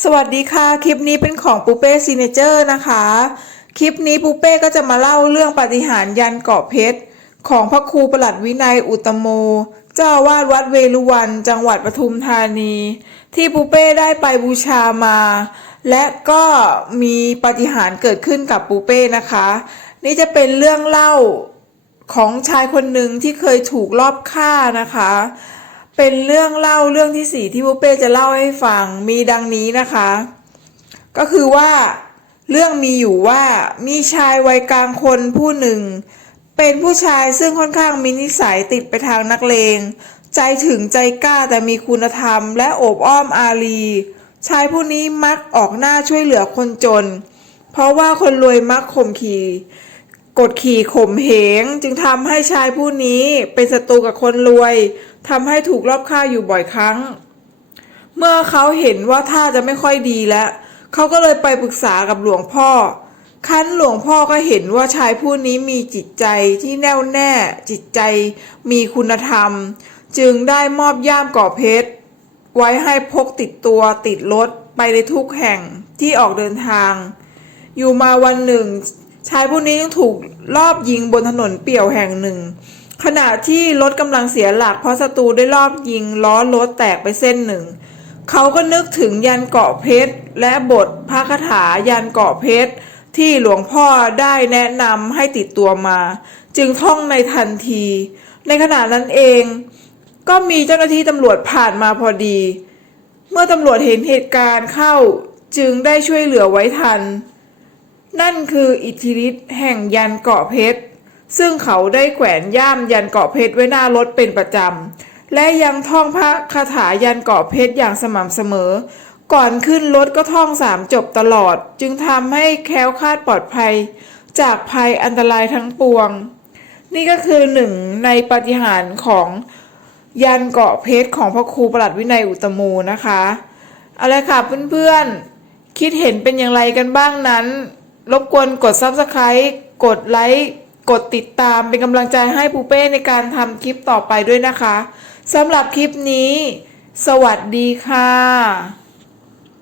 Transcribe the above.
สวัสดีค่ะ คลิปนี้เป็นของปูเป้ซีเนเจอร์นะคะ คลิปนี้ปูเป้ก็จะมาเล่าเรื่องปฏิหารยันเกาะเพชร ของพระครูประหลัดวินัยอุตโม เจ้าวาดวัดเวลุวัน จังหวัดปทุมธานี ที่ปูเป้ได้ไปบูชามา และก็มีปฏิหารเกิดขึ้นกับปูเป้นะคะ นี่จะเป็นเรื่องเล่าของชายคนหนึ่งที่เคยถูกลอบฆ่านะคะ เป็นเรื่องเล่าเรื่องที่สี่ที่ปูเป้จะเล่าให้ฟังมีดังนี้นะคะ ก็คือว่าเรื่องมีอยู่ว่ามีชายวัยกลางคนผู้หนึ่ง เป็นผู้ชายซึ่งค่อนข้างมีนิสัยติดไปทางนักเลง ใจถึงใจกล้าแต่มีคุณธรรมและโอบอ้อมอารี ชายผู้นี้มักออกหน้าช่วยเหลือคนจน เพราะว่าคนรวยมักข่มขีกดขี่ข่มเหงจึงทำให้ชายผู้นี้เป็นศัตรูกับคนรวย ทำให้ถูกลอบฆ่าอยู่บ่อยครั้ง เมื่อเขาเห็นว่าท่าจะไม่ค่อยดีแล้ว เขาก็เลยไปปรึกษากับหลวงพ่อ คั้นหลวงพ่อก็เห็นว่าชายผู้นี้มีจิตใจที่แน่วแน่ จิตใจมีคุณธรรม จึงได้มอบย่ามก่อเพชร ไว้ให้พกติดตัวติดรถไปในทุกแห่งที่ออกเดินทาง อยู่มาวันหนึ่ง ชายผู้นี้ถูกลอบยิงบนถนนเปี่ยวแห่งหนึ่ง ขณะที่รถกำลังเสียหลักเพราะศัตรูได้ลอบยิงล้อรถแตกไปเส้นหนึ่ง เขาก็นึกถึงยันเกาะเพชร และบทพระคาถายันเกาะเพชร ที่หลวงพ่อได้แนะนำให้ติดตัวมา จึงท่องในทันที ในขณะนั้นเอง ก็มีเจ้าหน้าที่ตำรวจผ่านมาพอดี เมื่อตำรวจเห็นเหตุการณ์เข้าจึงได้ช่วยเหลือไว้ทัน นั่นคืออิทธิฤทธิ์แห่งยันเกาะเพชร ซึ่งเขาได้แขวนย่ามยันเกาะเพชรไว้หน้ารถเป็นประจำ และยังท่องพระคาถายันเกาะเพชรอย่างสม่ำเสมอ ก่อนขึ้นรถก็ท่องสามจบตลอด จึงทำให้แคล้วคลาดปลอดภัย จากภัยอันตรายทั้งปวง นี่ก็คือหนึ่งในปฏิหารของยันเกาะเพชรของพระครูประหลัดวินัยอุตตโมนะคะเอาละค่ะเพื่อนๆ คิดเห็นเป็นอย่างไรกันบ้างนั้น รบกวนกด Subscribe กดไลค์ กดติดตามเป็นกำลังใจให้ปูเป้ในการทำคลิปต่อไปด้วยนะคะสำหรับคลิปนี้ สวัสดีค่ะ